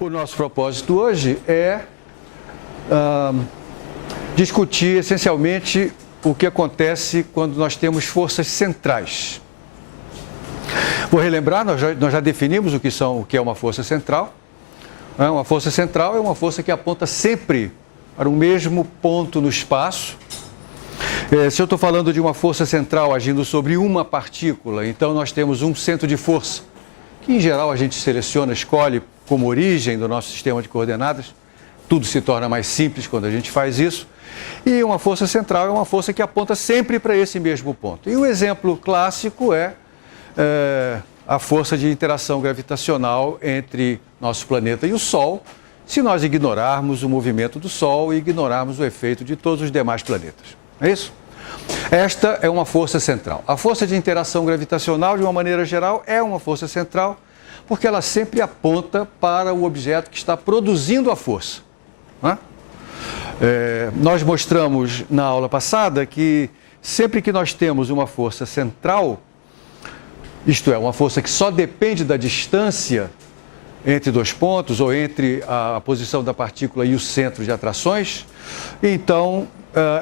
O nosso propósito hoje é discutir essencialmente o que acontece quando nós temos forças centrais. Vou relembrar, nós já definimos o que é uma força central. Uma força central é uma força que aponta sempre para o mesmo ponto no espaço. Se eu estou falando de uma força central agindo sobre uma partícula, então nós temos um centro de força, que em geral a gente seleciona, escolhe como origem do nosso sistema de coordenadas. Tudo se torna mais simples quando a gente faz isso. E uma força central é uma força que aponta sempre para esse mesmo ponto. E o exemplo clássico é a força de interação gravitacional entre nosso planeta e o Sol, se nós ignorarmos o movimento do Sol e ignorarmos o efeito de todos os demais planetas. É isso? Esta é uma força central. A força de interação gravitacional, de uma maneira geral, é uma força central porque ela sempre aponta para o objeto que está produzindo a força. Nós mostramos na aula passada que sempre que nós temos uma força central, isto é, uma força que só depende da distância entre dois pontos ou entre a posição da partícula e o centro de atrações, então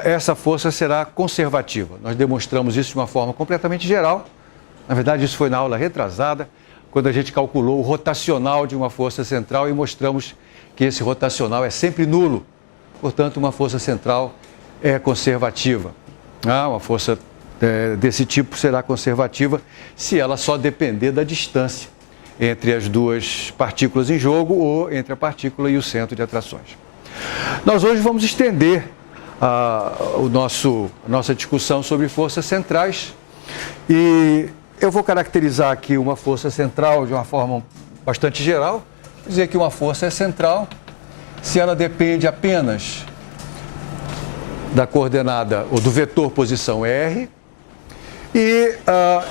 essa força será conservativa. Nós demonstramos isso de uma forma completamente geral. Na verdade, isso foi na aula retrasada, quando a gente calculou o rotacional de uma força central e mostramos que esse rotacional é sempre nulo. Portanto, uma força central é conservativa. Uma força desse tipo será conservativa se ela só depender da distância entre as duas partículas em jogo ou entre a partícula e o centro de atrações. Nós hoje vamos estender a nossa discussão sobre forças centrais e eu vou caracterizar aqui uma força central de uma forma bastante geral, dizer que uma força é central se ela depende apenas da coordenada ou do vetor posição R e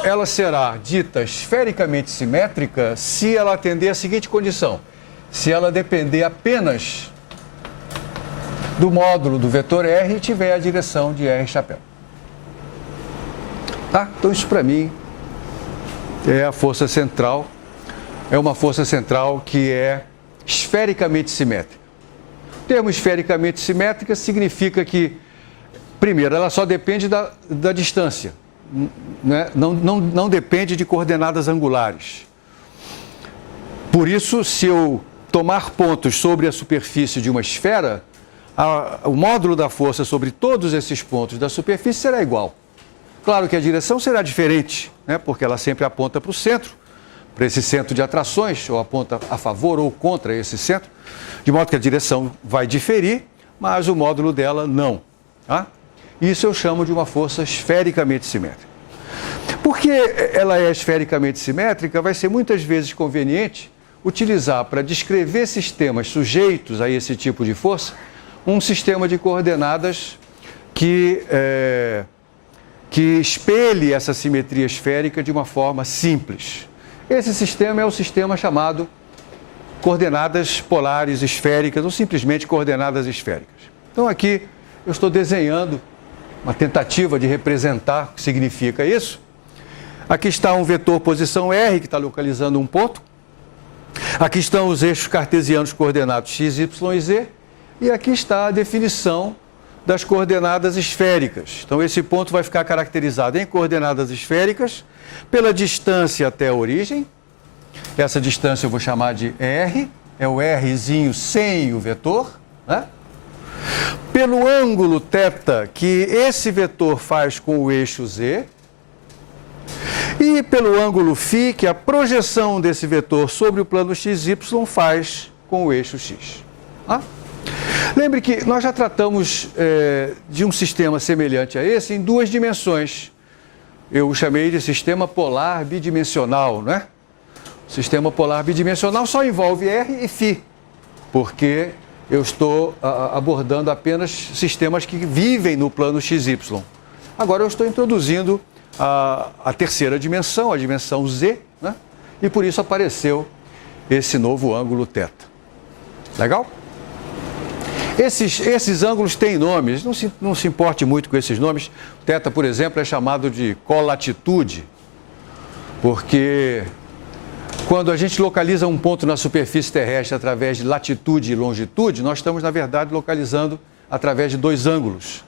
ela será dita esfericamente simétrica se ela atender a seguinte condição: se ela depender apenas do módulo do vetor R e tiver a direção de R chapéu. Então isso para mim é a força central, é uma força central que é esfericamente simétrica. O termo esfericamente simétrica significa que, primeiro, ela só depende da distância, né? Não depende de coordenadas angulares. Por isso, se eu tomar pontos sobre a superfície de uma esfera, o módulo da força sobre todos esses pontos da superfície será igual. Claro que a direção será diferente, né? Porque ela sempre aponta para o centro, para esse centro de atrações, ou aponta a favor ou contra esse centro, de modo que a direção vai diferir, mas o módulo dela não. Isso eu chamo de uma força esfericamente simétrica. Porque ela é esfericamente simétrica, vai ser muitas vezes conveniente utilizar para descrever sistemas sujeitos a esse tipo de força, um sistema de coordenadas que espelhe essa simetria esférica de uma forma simples. Esse sistema é o sistema chamado coordenadas polares esféricas ou simplesmente coordenadas esféricas. Então aqui eu estou desenhando uma tentativa de representar o que significa isso. Aqui está um vetor posição R que está localizando um ponto. Aqui estão os eixos cartesianos coordenados x, y e z. E aqui está a definição das coordenadas esféricas. Então, esse ponto vai ficar caracterizado em coordenadas esféricas pela distância até a origem. Essa distância eu vou chamar de R, é o Rzinho sem o vetor, né? Pelo ângulo θ que esse vetor faz com o eixo Z. E pelo ângulo φ que a projeção desse vetor sobre o plano XY faz com o eixo X. Lembre que nós já tratamos de um sistema semelhante a esse em duas dimensões. Eu o chamei de sistema polar bidimensional, né? O sistema polar bidimensional só envolve R e φ, porque eu estou abordando apenas sistemas que vivem no plano XY. Agora eu estou introduzindo a terceira dimensão, a dimensão Z, né? E por isso apareceu esse novo ângulo θ. Legal? Esses ângulos têm nomes, não se importe muito com esses nomes. O θ, por exemplo, é chamado de colatitude, porque quando a gente localiza um ponto na superfície terrestre através de latitude e longitude, nós estamos, na verdade, localizando através de dois ângulos.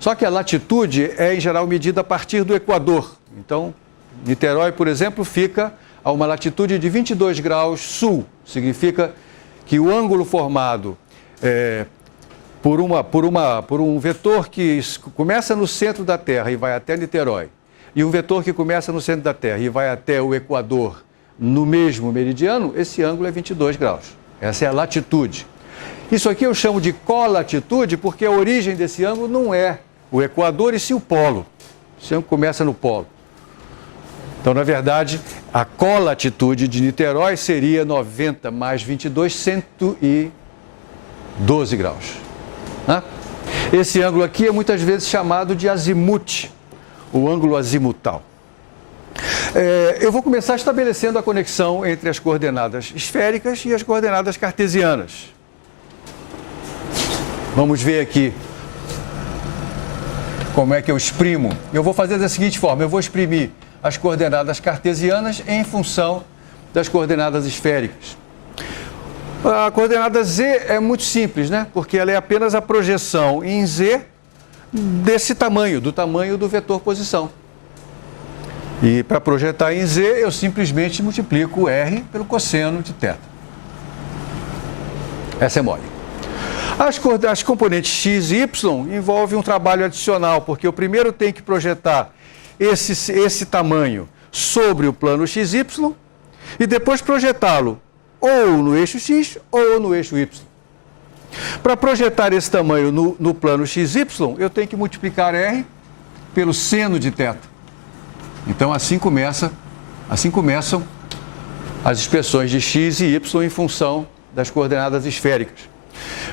Só que a latitude é, em geral, medida a partir do Equador. Então, Niterói, por exemplo, fica a uma latitude de 22 graus sul. Significa que o ângulo formado por um vetor que começa no centro da Terra e vai até Niterói, e um vetor que começa no centro da Terra e vai até o Equador no mesmo meridiano, esse ângulo é 22 graus. Essa é a latitude. Isso aqui eu chamo de colatitude porque a origem desse ângulo não é o Equador e sim o polo. Esse ângulo começa no polo. Então, na verdade, a colatitude de Niterói seria 90 mais 22, 112 graus. Né? Esse ângulo aqui é muitas vezes chamado de azimute, o ângulo azimutal. Eu vou começar estabelecendo a conexão entre as coordenadas esféricas e as coordenadas cartesianas. Vamos ver aqui como é que eu exprimo. Eu vou fazer da seguinte forma, eu vou exprimir as coordenadas cartesianas em função das coordenadas esféricas. A coordenada z é muito simples, né? Porque ela é apenas a projeção em z desse tamanho, do tamanho do vetor posição. E para projetar em z, eu simplesmente multiplico r pelo cosseno de θ. Essa é mole. As componentes x e y envolvem um trabalho adicional, porque eu primeiro tenho que projetar esse tamanho sobre o plano xy e depois projetá-lo ou no eixo x ou no eixo y. Para projetar esse tamanho no plano xy, eu tenho que multiplicar r pelo seno de θ. Então, assim começam as expressões de x e y em função das coordenadas esféricas.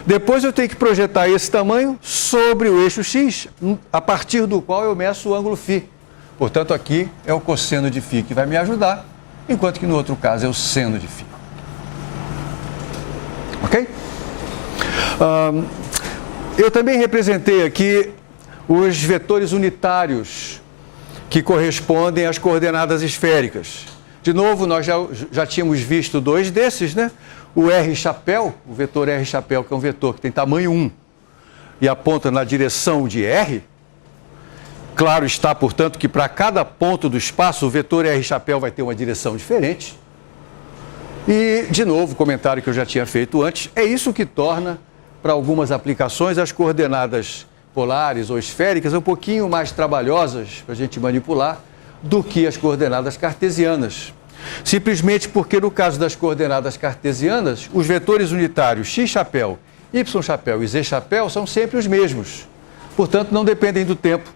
Depois eu tenho que projetar esse tamanho sobre o eixo x, a partir do qual eu meço o ângulo φ. Portanto, aqui é o cosseno de φ que vai me ajudar, enquanto que no outro caso é o seno de φ. Ok? Eu também representei aqui os vetores unitários que correspondem às coordenadas esféricas. De novo, nós já tínhamos visto dois desses, né? O R chapéu, o vetor R chapéu, que é um vetor que tem tamanho 1 e aponta na direção de R. Claro está, portanto, que para cada ponto do espaço, o vetor R chapéu vai ter uma direção diferente. E, de novo, o comentário que eu já tinha feito antes, é isso que torna, para algumas aplicações, as coordenadas polares ou esféricas um pouquinho mais trabalhosas para a gente manipular do que as coordenadas cartesianas. Simplesmente porque, no caso das coordenadas cartesianas, os vetores unitários x chapéu, y chapéu e z chapéu são sempre os mesmos. Portanto, não dependem do tempo.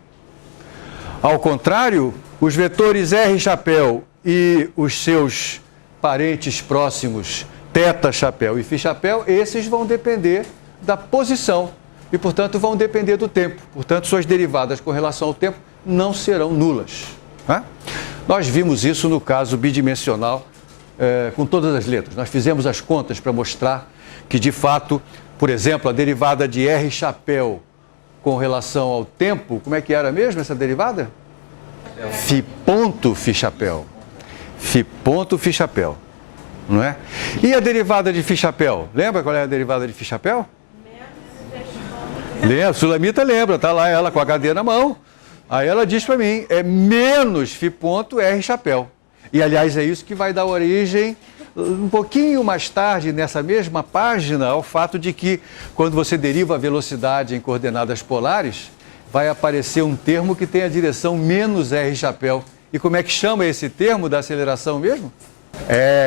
Ao contrário, os vetores r chapéu e os seus parentes próximos, θ chapéu e φ chapéu, esses vão depender da posição e, portanto, vão depender do tempo. Portanto, suas derivadas com relação ao tempo não serão nulas. Né? Nós vimos isso no caso bidimensional com todas as letras. Nós fizemos as contas para mostrar que, de fato, por exemplo, a derivada de r chapéu com relação ao tempo, como é que era mesmo essa derivada? Φ ponto Φ chapéu. Φ ponto Φ chapéu. Não é? E a derivada de Φ chapéu? Lembra qual é a derivada de Φ chapéu? Lembra, Sulamita lembra, está lá ela com a HD na mão. Aí ela diz para mim, é menos Φ ponto R chapéu. E, aliás, é isso que vai dar origem, um pouquinho mais tarde, nessa mesma página, ao fato de que, quando você deriva a velocidade em coordenadas polares, vai aparecer um termo que tem a direção menos R chapéu. E como é que chama esse termo da aceleração mesmo?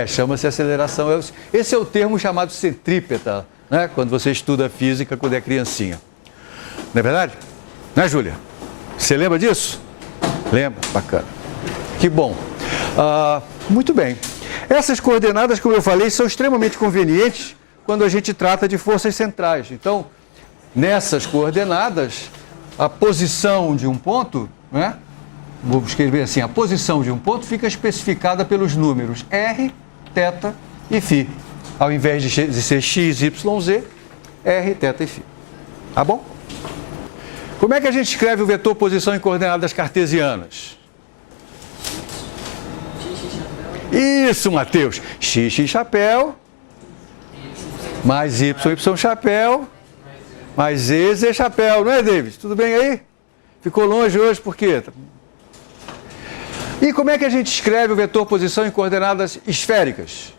Chama-se aceleração. Esse é o termo chamado centrípeta, né? Quando você estuda física quando é criancinha. Não é verdade? Né, Júlia? Você lembra disso? Lembra? Bacana. Que bom. Muito bem. Essas coordenadas, como eu falei, são extremamente convenientes quando a gente trata de forças centrais. Então, nessas coordenadas, a posição de um ponto, né? Vou escrever assim, a posição de um ponto fica especificada pelos números R, θ e φ. Ao invés de ser x, y, z, R, θ e φ. Tá bom? Como é que a gente escreve o vetor posição em coordenadas cartesianas? Isso, Matheus. X chapéu, mais Y chapéu, mais Z chapéu. Não é, David? Tudo bem aí? Ficou longe hoje por quê? E como é que a gente escreve o vetor posição em coordenadas esféricas?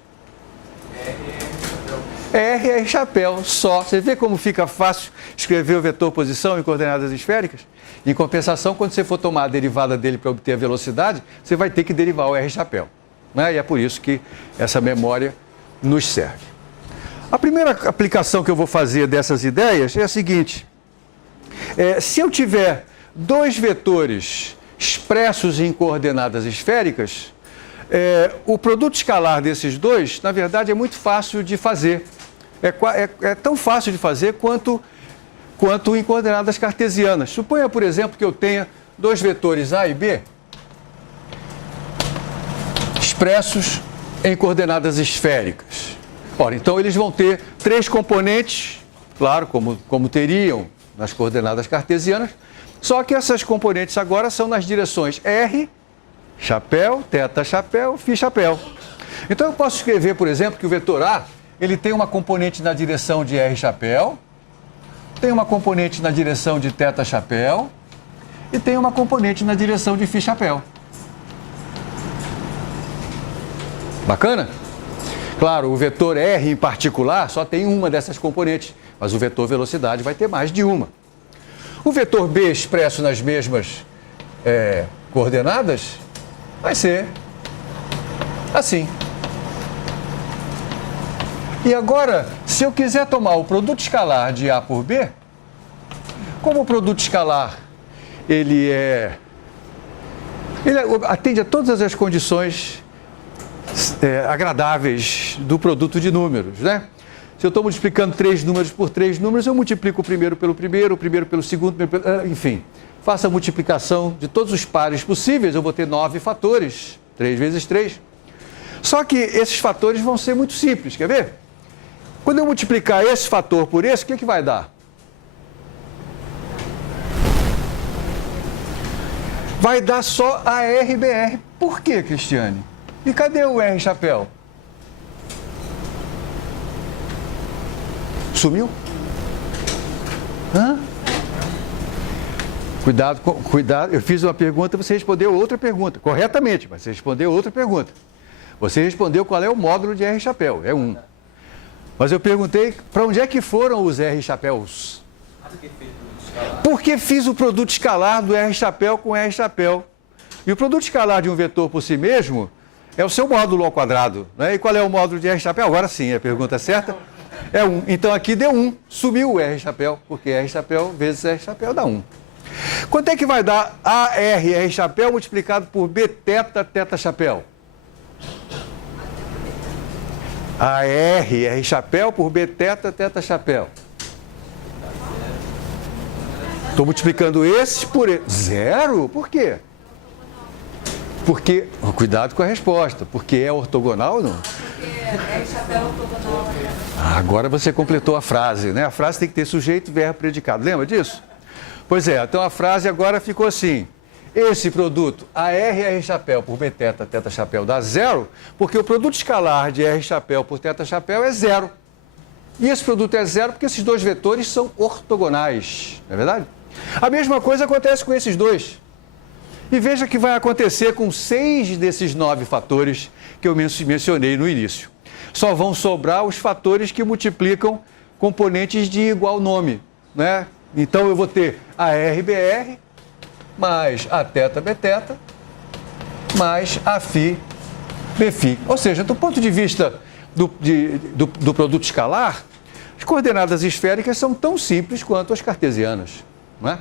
R chapéu, só. Você vê como fica fácil escrever o vetor posição em coordenadas esféricas? Em compensação, quando você for tomar a derivada dele para obter a velocidade, você vai ter que derivar o R chapéu. Né? E é por isso que essa memória nos serve. A primeira aplicação que eu vou fazer dessas ideias é a seguinte. Se eu tiver dois vetores expressos em coordenadas esféricas, o produto escalar desses dois, na verdade, é muito fácil de fazer. É tão fácil de fazer quanto em coordenadas cartesianas. Suponha, por exemplo, que eu tenha dois vetores A e B expressos em coordenadas esféricas. Ora, então eles vão ter três componentes, claro, como teriam nas coordenadas cartesianas, só que essas componentes agora são nas direções R, chapéu, θ chapéu, φ chapéu. Então eu posso escrever, por exemplo, que o vetor A ele tem uma componente na direção de R chapéu, tem uma componente na direção de θ chapéu e tem uma componente na direção de φ chapéu. Bacana? Claro, o vetor R em particular só tem uma dessas componentes, mas o vetor velocidade vai ter mais de uma. O vetor B expresso nas mesmas coordenadas vai ser assim. E agora, se eu quiser tomar o produto escalar de A por B, como o produto escalar ele atende a todas as condições agradáveis do produto de números, né? Se eu estou multiplicando três números por três números, eu multiplico o primeiro pelo segundo, enfim. Faço a multiplicação de todos os pares possíveis, eu vou ter 9 fatores, 3 vezes 3. Só que esses fatores vão ser muito simples, quer ver? Quando eu multiplicar esse fator por esse, o que vai dar? Vai dar só ARBR. Por quê, Cristiane? E cadê o R chapéu? Sumiu? Hã? Cuidado, eu fiz uma pergunta, você respondeu outra pergunta, corretamente, mas você respondeu outra pergunta. Você respondeu qual é o módulo de R chapéu, é 1. Mas eu perguntei para onde é que foram os R chapéus? Porque fiz o produto escalar do R chapéu com R chapéu. E o produto escalar de um vetor por si mesmo é o seu módulo ao quadrado. Né? E qual é o módulo de R chapéu? Agora sim, a pergunta certa é 1. Então aqui deu 1, sumiu o R chapéu, porque R chapéu vezes R chapéu dá 1. Quanto é que vai dar AR, R chapéu, multiplicado por B θ, θ chapéu? AR, R chapéu por B θ, θ chapéu. Estou multiplicando esses por esse. 0? Por quê? Porque, cuidado com a resposta, porque é ortogonal ou não? Porque R chapéu é ortogonal. Agora você completou a frase, né? A frase tem que ter sujeito, verbo, predicado. Lembra disso? Pois é, então a frase agora ficou assim. Esse produto, AR, R chapéu por B θ, θ chapéu dá 0, porque o produto escalar de R chapéu por θ chapéu é 0. E esse produto é 0 porque esses dois vetores são ortogonais, não é verdade? A mesma coisa acontece com esses dois. E veja que vai acontecer com 6 desses 9 fatores que eu mencionei no início. Só vão sobrar os fatores que multiplicam componentes de igual nome, né? Então eu vou ter ARBR mais Aθ Bθ mais AφB Φ. Ou seja, do ponto de vista do produto escalar, as coordenadas esféricas são tão simples quanto as cartesianas, não é?